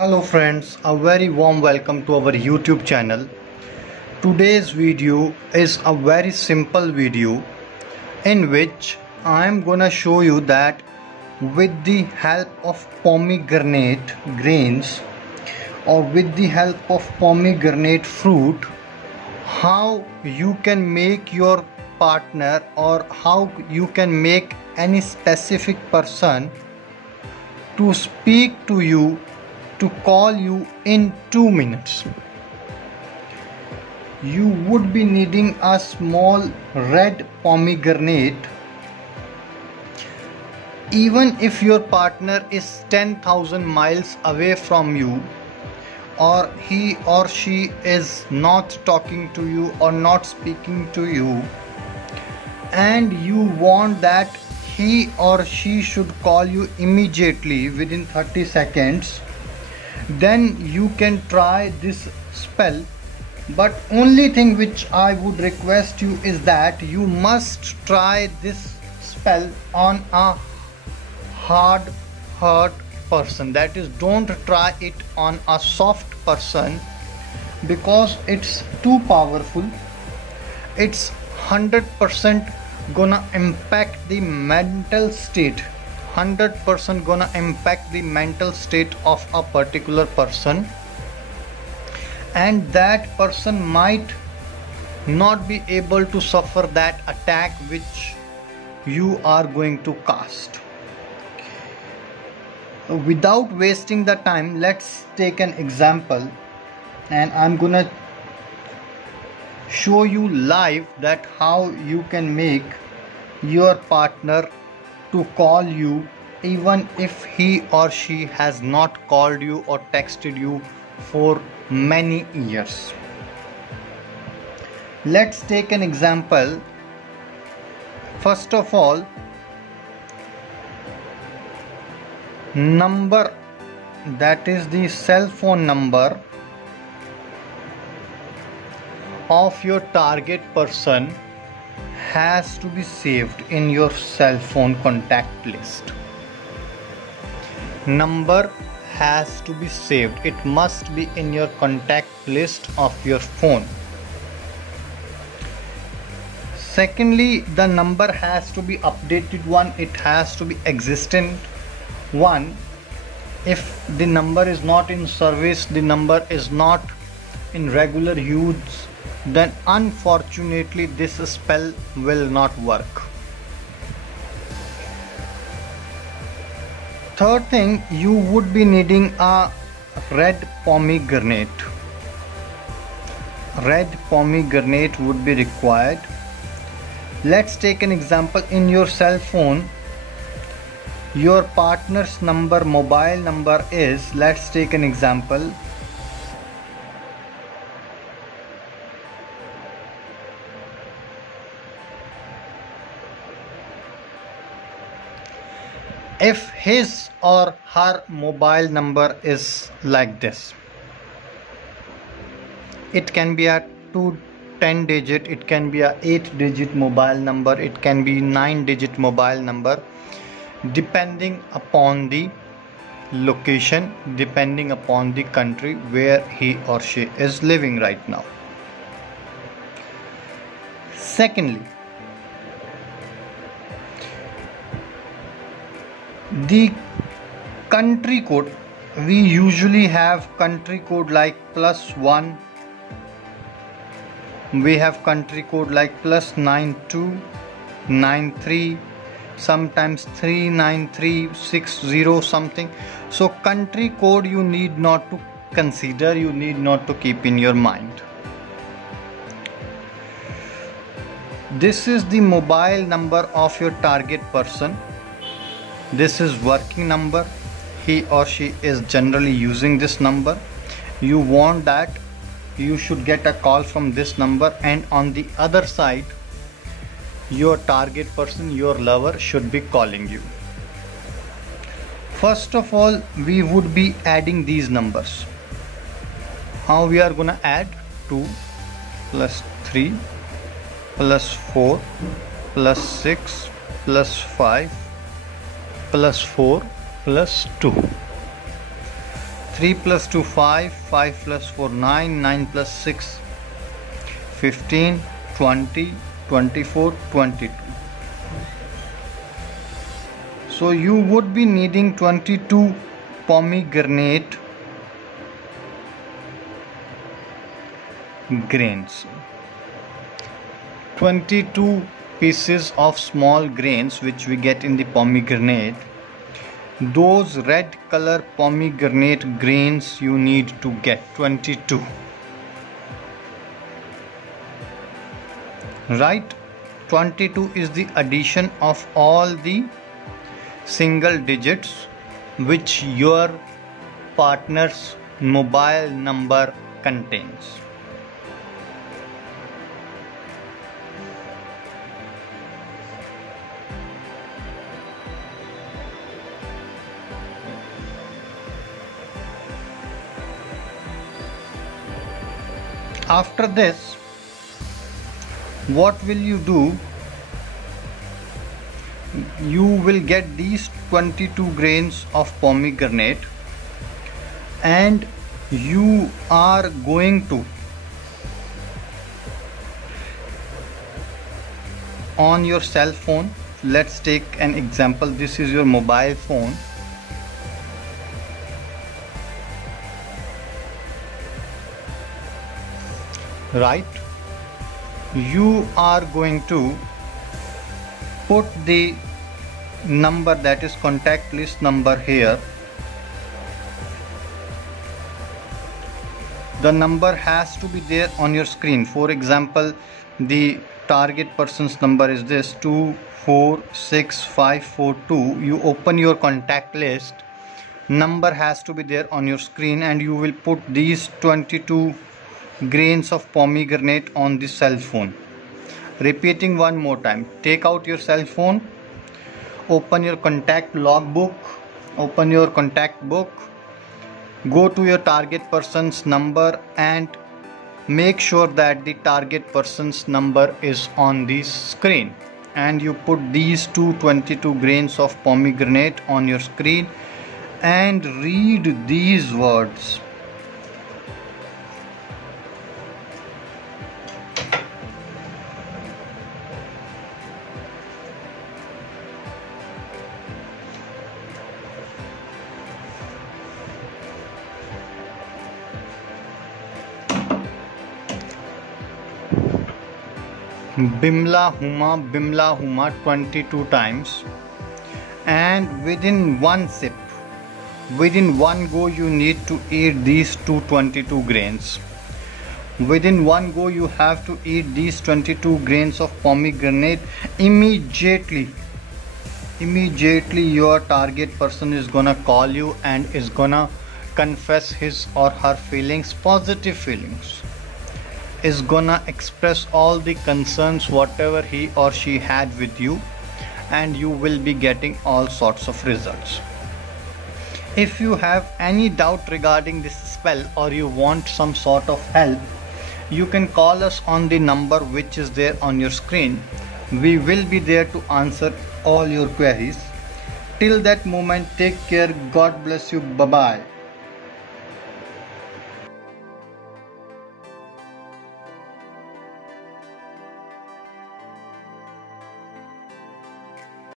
Hello friends, a very warm welcome to our YouTube channel. Today's video is a very simple video in which I am gonna show you that with the help of pomegranate grains or with the help of pomegranate fruit, how you can make your partner or how you can make any specific person to speak to you, to call you in 2 minutes. You would be needing a small red pomegranate. Even if your partner is 10,000 miles away from you, or he or she is not talking to you or not speaking to you, and you want that he or she should call you immediately within 30 seconds, then you can try this spell. But only thing which I would request you is that you must try this spell on a hard hurt person. That is, don't try it on a soft person because it's too powerful. It's 100% gonna impact the mental state, 100% gonna impact the mental state of a particular person, and that person might not be able to suffer that attack which you are going to cast. Without wasting the time, let's take an example, and I'm gonna show you live that how you can make your partner to call you even if he or she has not called you or texted you for many years. Let's take an example. First of all, number, that is the cell phone number of your target person, has to be saved in your cell phone contact list. Number has to be saved. It must be in your contact list of your phone. Secondly, the number has to be updated one. It has to be existent one. If the number is not in service, the number is not in regular use, then unfortunately this spell will not work. Third thing, you would be needing a red pomegranate. Red pomegranate would be required. Let's take an example. In your cell phone, your partner's number, mobile number is, let's take an example, if his or her mobile number is like this, it can be a 10 digit, it can be a 8 digit mobile number, it can be 9 digit mobile number, depending upon the location, depending upon the country where he or she is living right now. Secondly, the country code. We usually have country code like +1, we have country code like +92, 93, sometimes 39360 something. So country code you need not to consider, you need not to keep in your mind. This is the mobile number of your target person. This is working number. He or she is generally using this number. You want that you should get a call from this number, and on the other side your target person, your lover, should be calling you. First of all, we would be adding these numbers. How we are gonna add? 2 plus 3 plus 4 plus 6 plus 5 plus 4 plus 2. 3 plus 2 5, 5 plus 4 9, 9 plus 6 15, 20, 24, 22. So you would be needing 22 pomegranate grains. 22 pieces of small grains which we get in the pomegranate. Those red color pomegranate grains you need to get 22. Right? 22 is the addition of all the single digits which your partner's mobile number contains. After this, what will you do? You will get these 22 grains of pomegranate and you are going to, on your cell phone, let's take an example. This is your mobile phone. Right? You are going to put the number, that is contact list number, here. The number has to be there on your screen. For example, the target person's number is this 246542. You open your contact list, number has to be there on your screen, and you will put these 22 grains of pomegranate on the cell phone. Repeating one more time, take out your cell phone, open your contact logbook, open your contact book, go to your target person's number and make sure that the target person's number is on the screen, and you put these 22 grains of pomegranate on your screen and read these words. Bimla Huma 22 times, and within one sip, within one go, you need to eat these 22 grains. Within one go, you have to eat these 22 grains of pomegranate. Immediately your target person is gonna call you and is gonna confess his or her feelings, positive feelings, is gonna express all the concerns whatever he or she had with you, and you will be getting all sorts of results. If you have any doubt regarding this spell or you want some sort of help, you can call us on the number which is there on your screen. We will be there to answer all your queries. Till that moment, take care. God bless you. Bye bye.